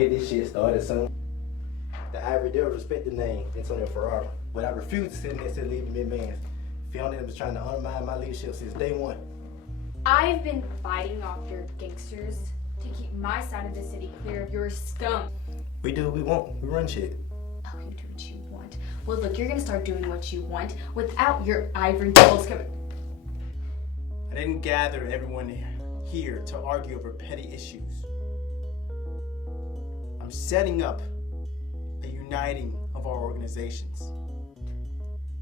get this shit started soon. The Ivory Devil respect the name, Antonio Ferrara. But I refuse to sit next to the lead McMahon. Fiona was trying to undermine my leadership since day one. I've been fighting off your gangsters to keep my side of the city clear of your scum. We do what we want. We run shit. Oh, you do what you want. Well, look, you're gonna start doing what you want without your Ivory Devils coming. I didn't gather everyone here to argue over petty issues. I'm setting up a uniting of our organizations.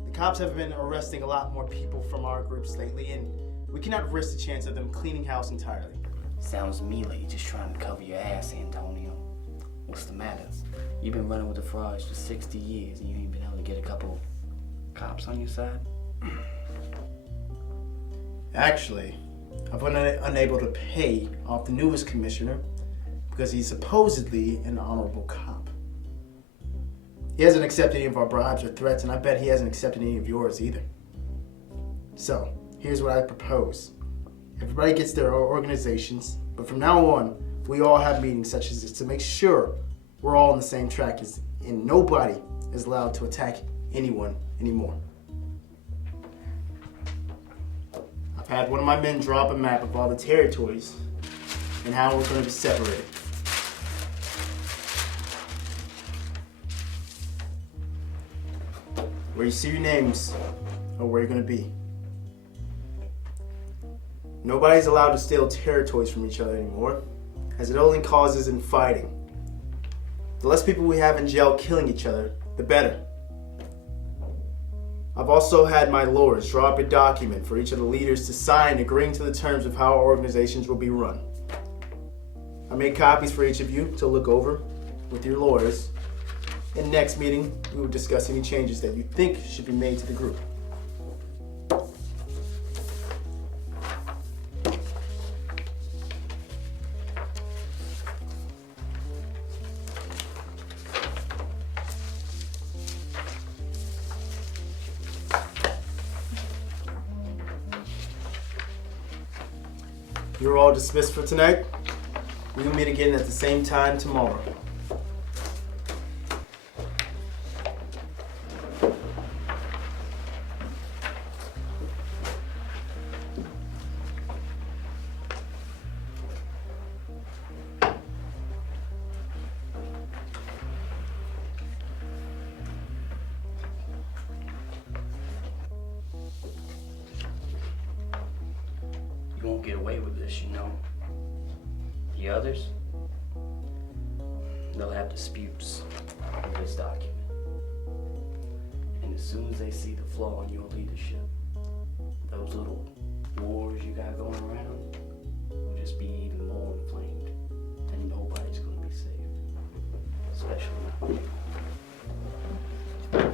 The cops have been arresting a lot more people from our groups lately, and we cannot risk the chance of them cleaning house entirely. Sounds to me like you're just trying to cover your ass, Antonio. What's the matter? You've been running with the frauds for 60 years and you ain't been able to get a couple cops on your side? Actually, I've been unable to pay off the newest commissioner because he's supposedly an honorable cop. He hasn't accepted any of our bribes or threats, and I bet he hasn't accepted any of yours either. So, here's what I propose. Everybody gets their organizations, but from now on, we all have meetings such as this to make sure we're all on the same track and nobody is allowed to attack anyone anymore. I've had one of my men draw up a map of all the territories and how we're going to be separated. Where you see your names are where you're going to be. Nobody's allowed to steal territories from each other anymore, as it only causes infighting. The less people we have in jail killing each other, the better. I've also had my lords draw up a document for each of the leaders to sign agreeing to the terms of how our organizations will be run. I made copies for each of you to look over with your lawyers. In next meeting, we will discuss any changes that you think should be made to the group. You're all dismissed for tonight. We will meet again at the same time tomorrow. You won't get away with this, you know. The others, they'll have disputes over this document. And as soon as they see the flaw in your leadership, those little wars you got going around will just be even more inflamed. And nobody's gonna be safe. Especially now.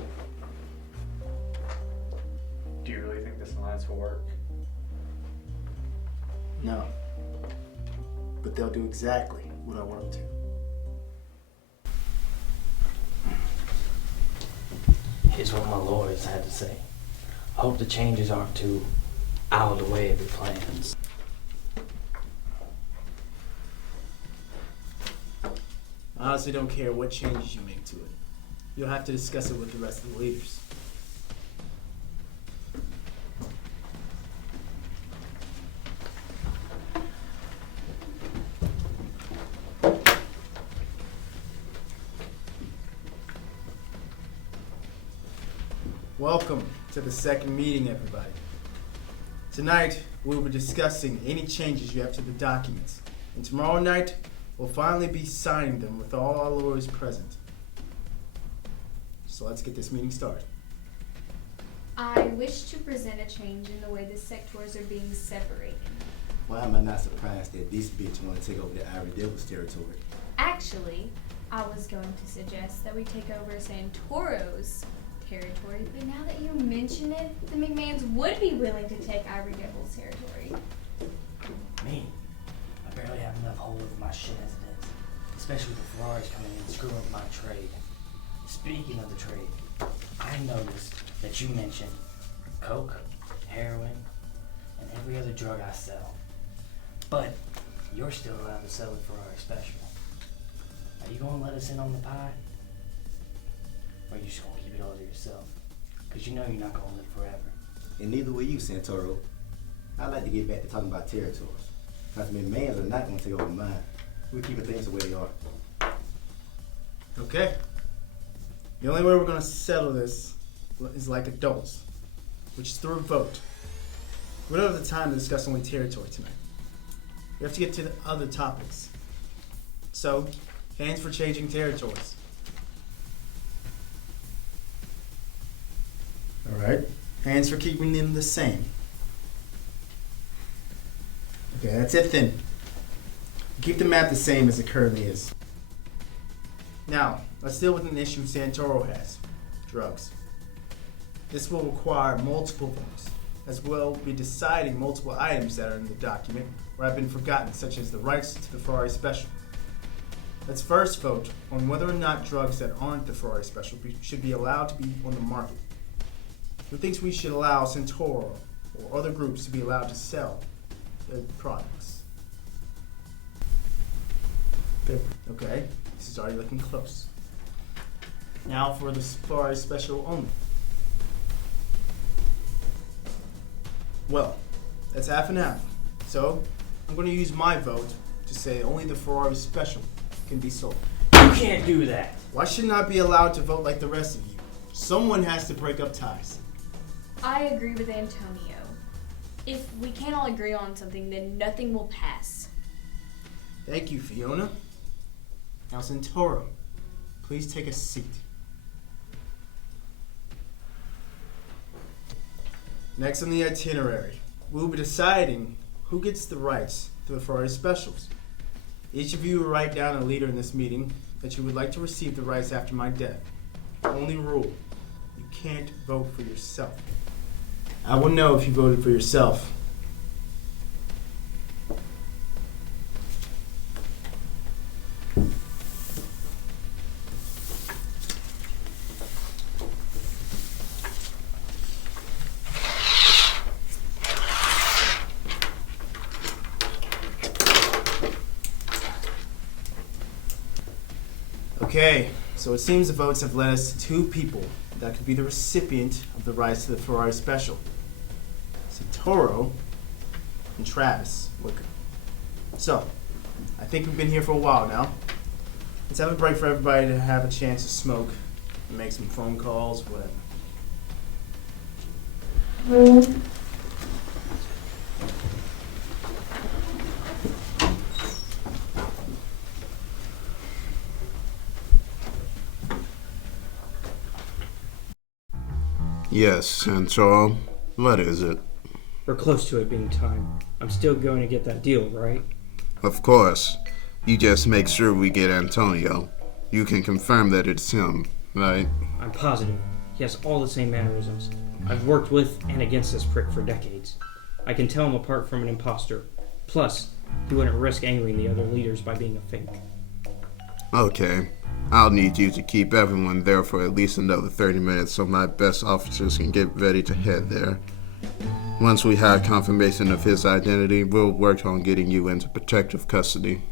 Do you really think this alliance will work? No. But they'll do exactly what I want them to. Here's what my lawyers had to say. I hope the changes aren't too out of the way of your plans. I honestly don't care what changes you make to it. You'll have to discuss it with the rest of the leaders. Welcome to the second meeting, everybody. Tonight, we'll be discussing any changes you have to the documents. And tomorrow night, we'll finally be signing them with all our lawyers present. So let's get this meeting started. I wish to present a change in the way the sectors are being separated. Why am I not surprised that this bitch want to take over the Ivory Devil's territory? Actually, I was going to suggest that we take over Santoro's territory, but now that you mention it, the McMahons would be willing to take Ivory Devil's territory. Me? I barely have enough hold over my shit as it is. Especially with the Ferraris coming in and screwing up my trade. Speaking of the trade, I noticed that you mentioned coke, heroin, and every other drug I sell. But you're still allowed to sell it Ferrari special. Are you gonna let us in on the pie? Or are you just gonna keep it all to yourself? Because you know you're not gonna live forever. And neither will you, Santoro. I'd like to get back to talking about territories. Because the McMahons are not going to take over mine. We're keeping things the way they are. Okay. The only way we're going to settle this is like adults, which is through a vote. We don't have the time to discuss only territory tonight. We have to get to the other topics. So, hands for changing territories. All right. Hands for keeping them the same. Okay, that's it then. Keep the map the same as it currently is. Now, let's deal with an issue Santoro has. Drugs. This will require multiple votes, as well be deciding multiple items that are in the document or have been forgotten, such as the rights to the Ferrari Special. Let's first vote on whether or not drugs that aren't the Ferrari Special should be allowed to be on the market. Who thinks we should allow Santoro or other groups to be allowed to sell the products? Okay, this is already looking close. Now for the Ferrari Special only. Well, that's half and half. So, I'm going to use my vote to say only the Ferrari Special can be sold. You can't do that. Why shouldn't I be allowed to vote like the rest of you? Someone has to break up ties. I agree with Antonio. If we can't all agree on something, then nothing will pass. Thank you, Fiona. Now, Santoro, please take a seat. Next on the itinerary, we'll be deciding who gets the rights to the Ferrari Specials. Each of you will write down a leader in this meeting that you would like to receive the rights after my death. Only rule, you can't vote for yourself. I will know if you voted for yourself. Okay, so it seems the votes have led us to two people that could be the recipient of the rights to the Ferrari Special. Santoro and Travis Wickham. So, I think we've been here for a while now. Let's have a break for everybody to have a chance to smoke and make some phone calls, whatever. Yes, Santoro. What is it? We're close to it being time. I'm still going to get that deal, right? Of course. You just make sure we get Antonio. You can confirm that it's him, right? I'm positive. He has all the same mannerisms. I've worked with and against this prick for decades. I can tell him apart from an imposter. Plus, he wouldn't risk angering the other leaders by being a fake. Okay. I'll need you to keep everyone there for at least another 30 minutes so my best officers can get ready to head there. Once we have confirmation of his identity, we'll work on getting you into protective custody.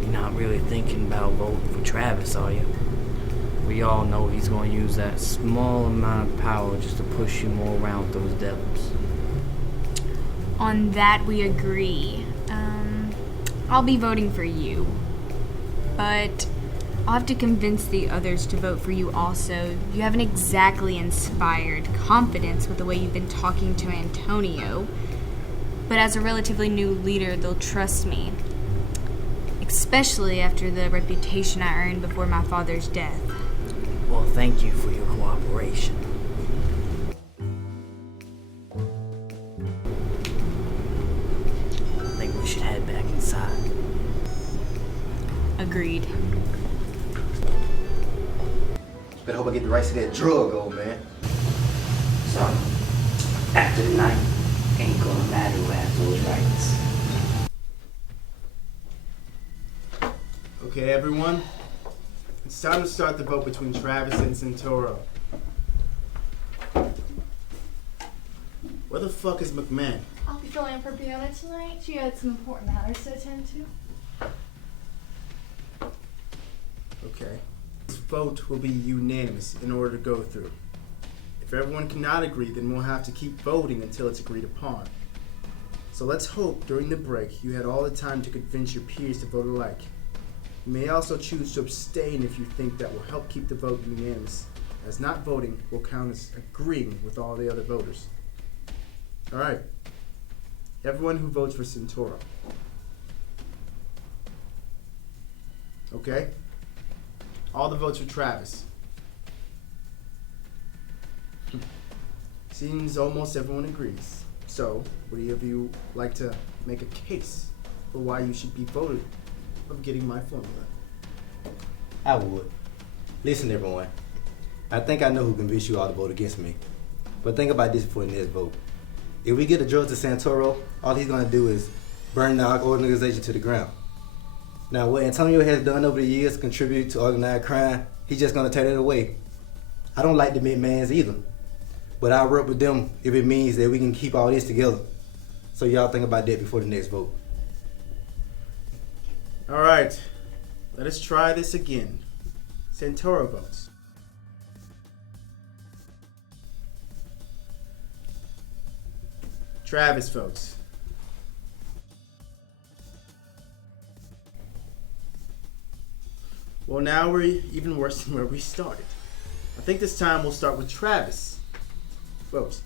You're not really thinking about voting for Travis, are you? We all know he's going to use that small amount of power just to push you more around with those devils. On that, we agree. I'll be voting for you. But I'll have to convince the others to vote for you also. You haven't exactly inspired confidence with the way you've been talking to Antonio. But as a relatively new leader, they'll trust me. Especially after the reputation I earned before my father's death. Well, thank you for your cooperation. I think we should head back inside. Agreed. Better hope I get the rights to that drug, old man. So, after tonight, ain't gonna matter who has those rights. Okay, everyone. It's time to start the vote between Travis and Santoro. Where the fuck is McMahon? I'll be filling in for Fiona tonight. She had some important matters to attend to. Okay. This vote will be unanimous in order to go through. If everyone cannot agree, then we'll have to keep voting until it's agreed upon. So let's hope during the break you had all the time to convince your peers to vote alike. You may also choose to abstain if you think that will help keep the vote unanimous, as not voting will count as agreeing with all the other voters. Alright. Everyone who votes for Santoro. Okay? All the votes for Travis. Seems almost everyone agrees. So, would any of you like to make a case for why you should be voted of getting my formula? I would. Listen, everyone. I think I know who convinced you all to vote against me. But think about this before the next vote. If we get the drugs to Santoro, all he's going to do is burn our organization to the ground. Now, what Antonio has done over the years to contribute to organized crime, he's just going to take it away. I don't like the McMahons either. But I'll work with them if it means that we can keep all this together. So y'all think about that before the next vote. Alright. Let us try this again. Santoro votes. Travis votes. Well, now we're even worse than where we started. I think this time we'll start with Travis. Votes.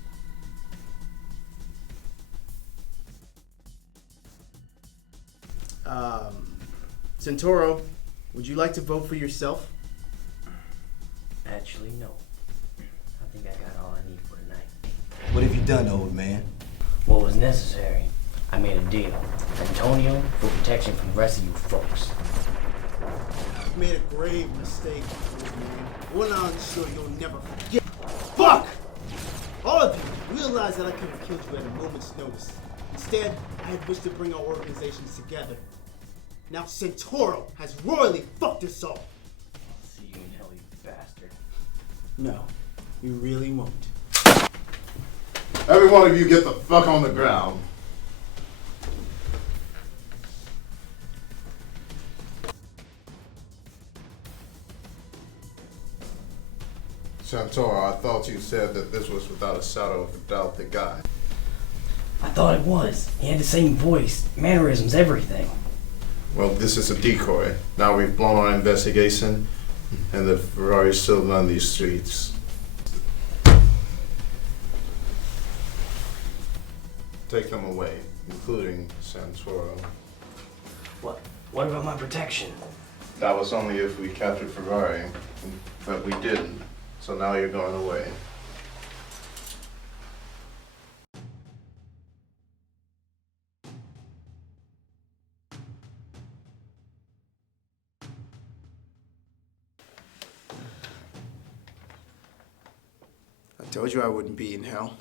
Santoro, would you like to vote for yourself? Actually, no. I think I got all I need for tonight. What have you done, old man? What was necessary? I made a deal. Antonio for protection from the rest of you folks. You've made a grave mistake, old man. One I'm sure you'll never forget. Fuck! All of you realize that I could have killed you at a moment's notice. Instead, I had wished to bring our organizations together. Now Santoro has royally fucked us all. I'll see you in hell, you bastard. No, you really won't. Every one of you get the fuck on the ground. Santoro, I thought you said that this was without a shadow of a doubt the guy. I thought it was. He had the same voice, mannerisms, everything. Well, this is a decoy. Now we've blown our investigation, and the Ferrari's still on these streets. Take them away, including Santoro. What about my protection? That was only if we captured Ferrari, but we didn't. So now you're going away. I told you I wouldn't be in hell.